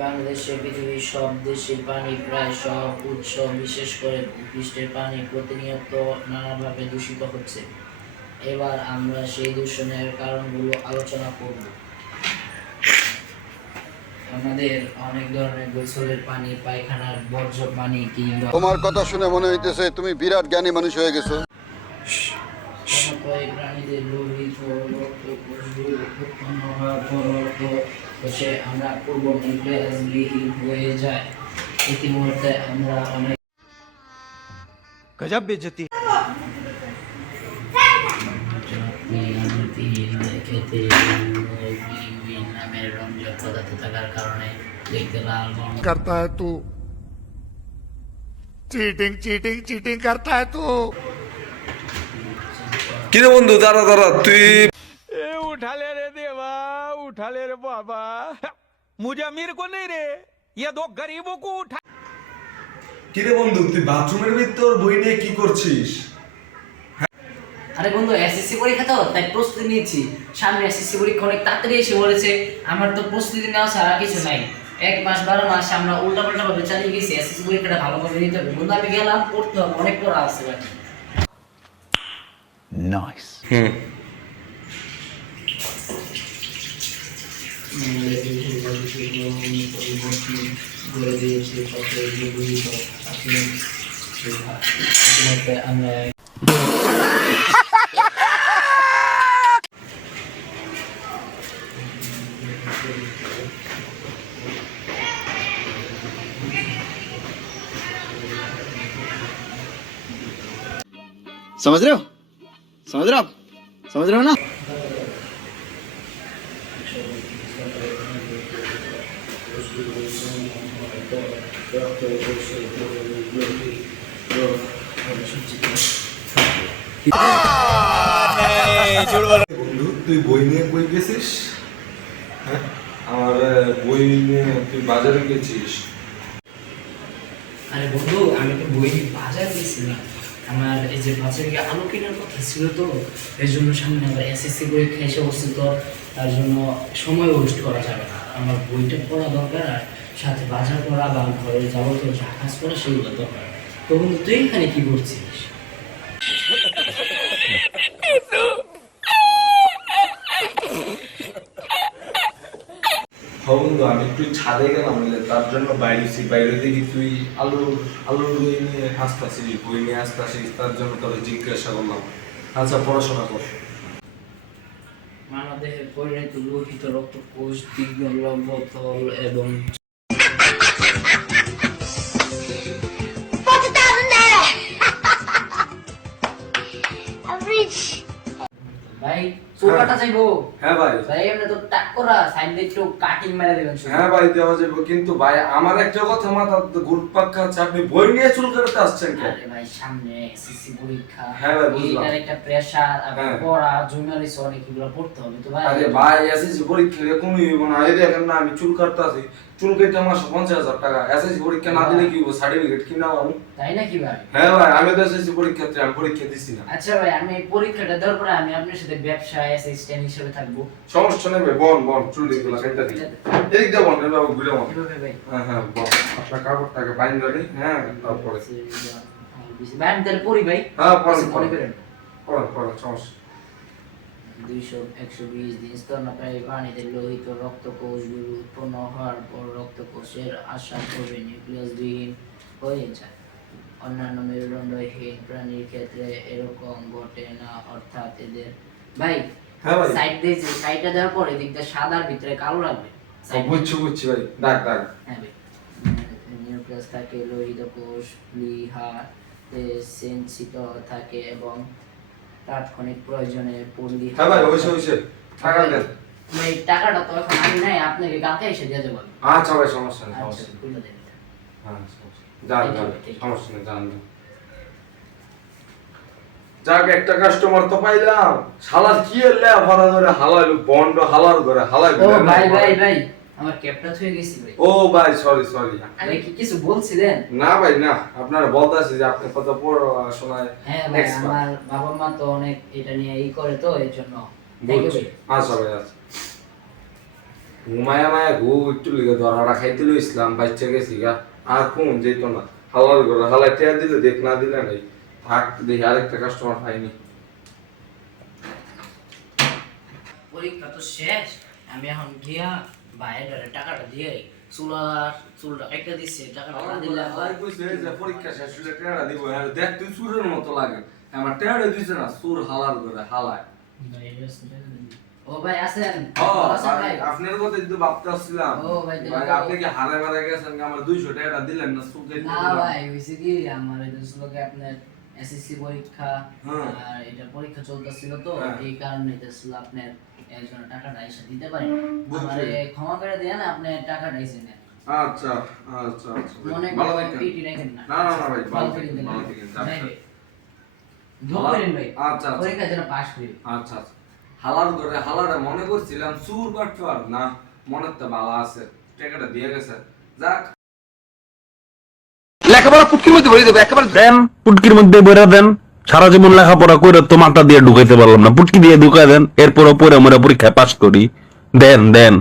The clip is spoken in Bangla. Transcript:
বাংলাদেশে পৃথিবীর সব দেশের পানি প্রায় সব উৎস বিশেষ করে পৃষ্ঠের পানি প্রতিনিয়ত নানাভাবে দূষিত হচ্ছে। এবার আমরা সেই দূষণের কারণগুলো আলোচনা করব। আমাদের অনেক ধরনের গোসলের পানি, পায়খানার বর্জ্য পানি কিংবা তোমার কথা শুনে মনে হইতেছে তুমি বিরাট জ্ঞানী মানুষ হয়ে গেছো। স্তন্যপায়ী প্রাণীদের লোহিত রক্ত কোষগুলো উৎপন্ন হওয়ার পর রক্ত কোষে আমরা পূর্ব নিউক্লিয়াসবিহীন হয়ে যায় ইতিমধ্যে আমরা অনেক गजब बेइज्जती খেতে নামের রঞ্জক পদার্থ থাকার কারণে দেখতে লাল বর্ণ करता है तू चीटिंग चीटिंग चीटिंग करता है तू কিরে বন্ধু দাঁড়া দাঁড়া তুই উঠালে রে দেবা উঠালে রে বাবা। মুজা মির কো নেই রে ইয়ে দো গরিব কো উঠা কিরে বন্ধু তুই বাথরুমের ভিতর বই নিয়ে কি করছিস? আরে বন্ধু এসএসসি পরীক্ষা তো তাই প্রস্তুতি নিয়েছি। সামনে এসএসসি পরীক্ষা অনেক তাড়াতাড়ি এসে বলেছে আমার তো প্রস্তুতি নেওয়া ছাড়া কিছু নাই। এক মাস বারো মাস আমরা উল্টা পাল্টা ভাবে চালিয়ে গেছি এসএসসি পরীক্ষাটা ভালো করে দিতে হবে। বন্ধু আমি গেলাম পড়তে হবে অনেক পড়া আছে বাকি nice. Hmm. समझ रहे हो आप समझ रहे हो ना বন্ধু তুই বই নিয়ে কই গেছিস হ্যাঁ আমার আহ, বই নিয়ে তুই বাজারে গেছিস আরে বন্ধু আমি তো বই নিয়ে বাজার গেছিলাম আমার এই যে বাচ্চাকে আলো কেনার কথা ছিল তো এই জন্য সামনে আবার এসএসসি পরীক্ষা এসে বসছে তো, তার জন্য সময় ওয়েস্ট করা যাবে না। আমার বইটা পড়া দরকার, আর সাথে বাজার করা বা ঘরে যাবতীয় যা কাজ করা, সেগুলো দরকার। তো বন্ধু তুই এখানে কি করছিস? বন্ধু আমি একটু ছাদে গেলাম বুঝলে তার জন্য বাইরেছি বাইরে দেখি তুই আলু আলু বই নিয়ে আসতেছিস বই নিয়ে আসতেছিস তার জন্য তোর জিজ্ঞাসা করলাম। আচ্ছা পড়াশোনা কর। মানবদেহের পরিণত লোহিত রক্ত কোষ দীর্ঘ লম্বতল এবং Forty চোরকাটা হ্যাঁ ভাই। ভাই এমনি তো টাক করা সাইড একটু কাটিং মেরে দেবেন হ্যাঁ ভাই দেওয়া যাবে। কিন্তু ভাই আমার একটা কথা মাথা ঘুরপাক খাচ্ছে। আপনি বই নিয়ে চুল কাটাতে আসছেন কেন? আরে ভাই সামনে এসএসসি পরীক্ষা। হ্যাঁ ভাই, বুঝলাম। এটার একটা প্রেসার আর। পড়া জুনিয়রিস অনেক এগুলো পড়তে হবে তো ভাই। আরে ভাই এসএসসি পরীক্ষা কোনো হইব না। এই দেখেন না আমি চুল কাটতে আছি চুল কেটে আমার পঞ্চাশ হাজার টাকা। এসএসসি পরীক্ষা না দিলে কি হইব? সার্টিফিকেট কিনা পাবো তাই নাকি ভাই? হ্যাঁ ভাই আমি তো এসএসসি পরীক্ষার্থী আমি পরীক্ষা দিচ্ছি না। আচ্ছা ভাই আমি পরীক্ষাটা দেওয়ার পরে আমি আপনার সাথে ব্যবসা অ্যাসিস্ট্যান্ট হিসেবে থাকব। সমস্যা নেই ভাই বন বন চুল দিগুলো কেটে দিই। এদিক দিয়ে বন এবার ঘুরে বন ভাই। হ্যাঁ হ্যাঁ বন আপনার কাপড়টাকে বাইন ধরে হ্যাঁ তারপরে। ভাই আমি পড়ি ভাই। হ্যাঁ পড়েন আচ্ছা, পড়েন পড়েন পড়েন সমস্যা। দুইশো একশো বিশ দিন স্তন্যপায়ী প্রাণীদের লোহিত রক্তকোষগুলো উৎপন্ন হওয়ার পর রক্তকোষের আশা নিউক্লিয়াসবিহীন হয়ে যায়। অন্যান্য মেরুদণ্ডহীন প্রাণীর ক্ষেত্রে এরকম ঘটে না অর্থাৎ এদের ভাই হ্যাঁ সাইড দিয়ে যে সাইডটা দেওয়ার পর এদিকটা সাদার ভিতরে কালো লাগবে। বুঝছি বুঝছি ভাই। ডাক ডাক হ্যাঁ ভাই। নিউক্লিয়াস থাকে লোহিত কোষ লিহা সেন্সিত থাকে এবং তাৎক্ষণিক প্রয়োজনে পল্লী হ্যাঁ ভাই হয়েছে হয়েছে টাকা দেন। ভাই টাকাটা তো এখন আমি নাই আপনাকে কালকে এসে দিয়ে যাব আচ্ছা ভাই সমস্যা নেই আচ্ছা সমস্যা নেই। হ্যাঁ সমস্যা নেই। যান যান সমস্যা নেই যান। যাক একটা কাস্টমার তো পাইলাম। শালার কি এলে ভরা ধরে হালাইলো? বন্ড হালার ধরে হালাই ও ভাই ভাই ভাই আমার ক্যাপটা থুয়ে গেছি ভাই। ও ভাই সরি সরি আরে কি কিছু বলছিলেন না ভাই না আপনারা বলতেছি যে আপনি কত পড়াশোনায় হ্যাঁ ভাই। আমার বাবা মা তো অনেক এটা নিয়ে ই করে তো এই জন্য। আচ্ছা ভাই আচ্ছা। ঘুমায়া মায়া ঘু একটু লিগে ধরাটা খাইতে ইসলাম বাচ্চা গেছি গা। আর কোন যেত না। হালার করে হালাই টেয়া দিলে দেখ না দিলে নাই। থাক দেখি আরেকটা কাস্টমার পাইনি। পরীক্ষা তো শেষ। আমি এখন গিয়া বাইরে টাকাটা দিয়ে চুলার চুলটা কেটে দিচ্ছে টাকাটা দিলে আবার পরীক্ষা শেষ হলে টেয়ারা দিব আর দেখ তুই সুরের মতো লাগে। আমার টেয়ারা দিছে না হালার করে হালায়। ও ভাই আছেন? ও, ভাই, ভাই? আপনার কথা ভাবতে আসছিলাম ও, ভাই, ভাই, আপনি কি হারে মারে গেছেন? আমার দুইশো টাকা দিলেন না সুখে না ভাই হয়েছে কি? আমার আপনার এসএসসি পরীক্ষা হ্যাঁ। আর এটা পরীক্ষা চলতেছিল তো হ্যাঁ। এই কারণে এটা ছিল আপনার এর জন্য টাকাটা এসে দিতে পারি বুঝছি। আমারে ক্ষমা করে দেন আপনি টাকাটা এসে নেন আচ্ছা আচ্ছা আচ্ছা মনে ভালো করেন থাকেন। পিটি রাখেন না না, না, ভাই, ভালো করে থাকেন, দিন। ভালো ভাই। করেন ভাই আচ্ছা, আচ্ছা। পরীক্ষা যেন পাস করি আচ্ছা আচ্ছা হালার করে হালারে মনে করছিলাম সুর বাটফার না মনে তো ভালো আছে টাকাটা দিয়ে গেছে যাক পুটকির মধ্যে ভরে দেন সারা জীবন লেখাপড়া করে তো মাথা দিয়ে ঢুকাইতে পারলাম না। পুটকি দিয়ে ঢুকাই দেন, এরপরও পরে আমরা পরীক্ষায় পাশ করি। দেন দেন।